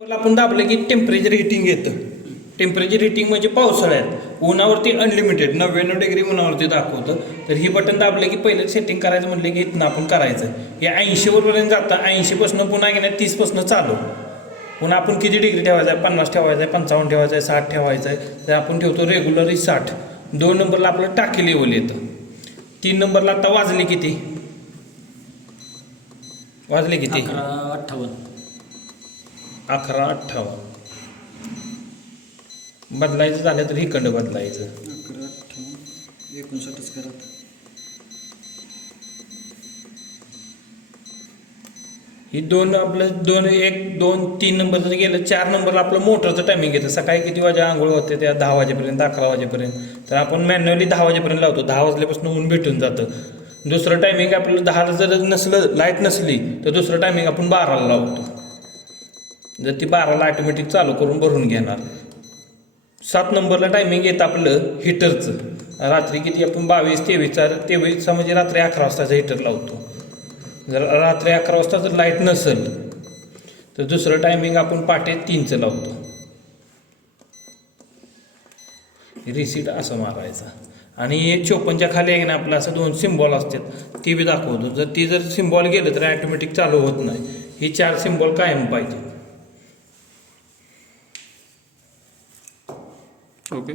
पण आपण दाबलं की टेम्परेचर हिटिंग येतं. टेम्परेचर हिटिंग म्हणजे पावसाळ्यात उन्हावरती अनलिमिटेड 99 डिग्री उन्हावरती दाखवतं. तर ही बटन दाबलं की पहिलं सेटिंग करायचं म्हटलं की इथनं आपण करायचं. हे 80वरपर्यंत जातं. 80पासून पुन्हा की नाही 30पासून चालू. पुन्हा आपण किती डिग्री ठेवायचं आहे, 50 ठेवायचं आहे, 55 ठेवायचं आहे, 60 ठेवायचं आहे. तर आपण ठेवतो रेग्युलरली 60. 2 नंबरला आपलं टाकी लेवल येतं. 3 नंबरला आता वाजले किती? वाजले किती? 11:58. 11:58. बदलायचं झालं तर इकडं बदलायचं. 11:58 59च करा. ही दोन आपलं 2 1 2 3 नंबर जर गेलं 4 नंबरला आपलं मोटरचं टायमिंग येतं. सकाळी किती वाजे आंघोळ होते त्या 10 वाजेपर्यंत 11 वाजेपर्यंत. तर आपण मॅन्युअली 10 वाजेपर्यंत लावतो. 10 वाजल्यापासून ऊन भेटून जातं. दुसरं टायमिंग आपल्याला 10ला जर नसलं, लाईट नसली तर दुसरं टायमिंग आपण 12ला लावतो. जर ती 12ला ऑटोमॅटिक चालू करून भरून घेणार. 7 नंबरला टायमिंग येतं आपलं हिटरचं. रात्री किती आपण 22 म्हणजे रात्री 11 वाजताचं हिटर लावतो. जर रात्री 11 वाजता जर लाईट नसेल तर दुसरं टायमिंग आपण पहाटे 3चं लावतो. रिसीट असं मारायचा. आणि 54च्या खाली आहे ना आपलं असं 2 सिम्बॉल असतात ती बी दाखवतो. जर सिम्बॉल गेलं तर ऑटोमॅटिक चालू होत नाही. ही 4 सिम्बॉल कायम पाहिजे. ओके.